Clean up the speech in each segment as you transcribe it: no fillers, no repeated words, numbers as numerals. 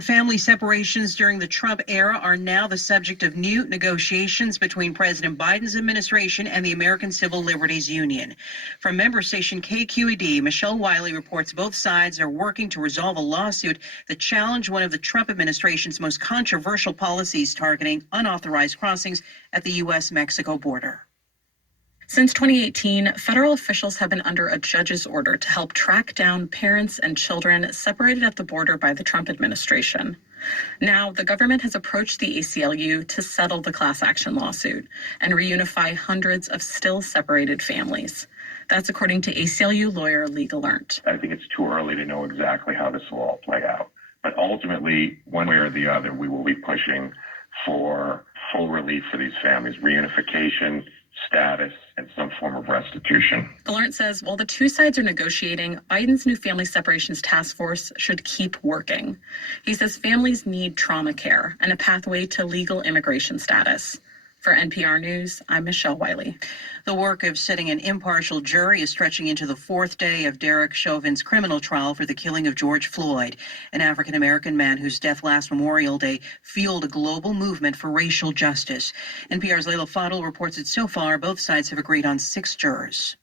Family separations during the Trump era are now the subject of new negotiations between President Biden's administration and the American Civil Liberties Union. From member station KQED, Michelle Wiley reports both sides are working to resolve a lawsuit that challenged one of the Trump administration's most controversial policies targeting unauthorized crossings at the U.S.-Mexico border. Since 2018, federal officials have been under a judge's order to help track down parents and children separated at the border by the Trump administration. Now, the government has approached the ACLU to settle the class action lawsuit and reunify hundreds of still separated families. That's according to ACLU lawyer Lee Gallant. I think it's too early to know exactly how this will all play out. But ultimately, one way or the other, we will be pushing for full relief for these families, reunification, status, and some form of restitution. Gallant says while the two sides are negotiating, Biden's new family separations task force should keep working. He says families need trauma care and a pathway to legal immigration status. For NPR News, I'm Michelle Wiley. The work of setting an impartial jury is stretching into the fourth day of Derek Chauvin's criminal trial for the killing of George Floyd, an African-American man whose death last Memorial Day fueled a global movement for racial justice. NPR's Leila Fadel reports that so far both sides have agreed on 6 jurors.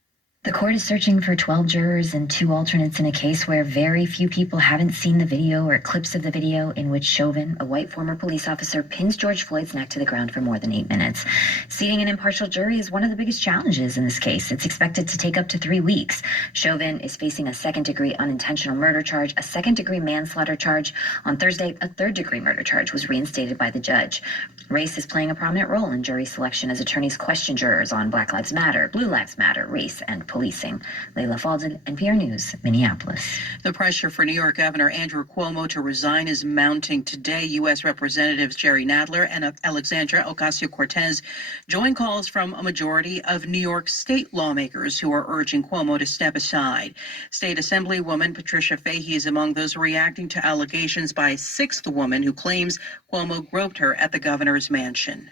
The court is searching for 12 jurors and 2 alternates in a case where very few people haven't seen the video or clips of the video in which Chauvin, a white former police officer, pins George Floyd's neck to the ground for more than 8 minutes. Seating an impartial jury is one of the biggest challenges in this case. It's expected to take up to 3 weeks. Chauvin is facing a second-degree unintentional murder charge, a second-degree manslaughter charge. On Thursday, a third-degree murder charge was reinstated by the judge. Race is playing a prominent role in jury selection as attorneys question jurors on Black Lives Matter, Blue Lives Matter, race, and policing. Leila Fadel, NPR News, Minneapolis. The pressure for New York Governor Andrew Cuomo to resign is mounting today. U.S. Representatives Jerry Nadler and Alexandria Ocasio-Cortez join calls from a majority of New York state lawmakers who are urging Cuomo to step aside. State Assemblywoman Patricia Fahey is among those reacting to allegations by a 6th woman who claims Cuomo groped her at the governor's mansion.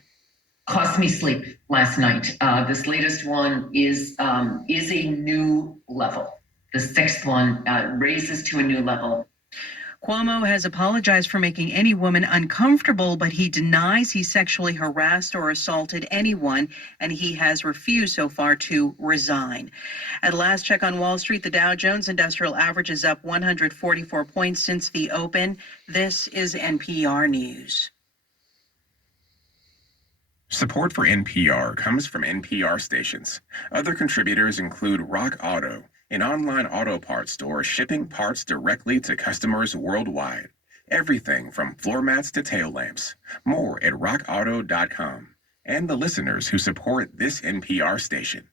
Cost me sleep last night. This latest one is a new level. The 6th one raises to a new level. Cuomo has apologized for making any woman uncomfortable, but he denies he sexually harassed or assaulted anyone, and he has refused so far to resign. At last check on Wall Street, the Dow Jones Industrial Average is up 144 points since the open. This is NPR News. Support for NPR comes from NPR stations. Other contributors include Rock Auto, an online auto parts store shipping parts directly to customers worldwide. Everything from floor mats to tail lamps. More at rockauto.com. And the listeners who support this NPR station.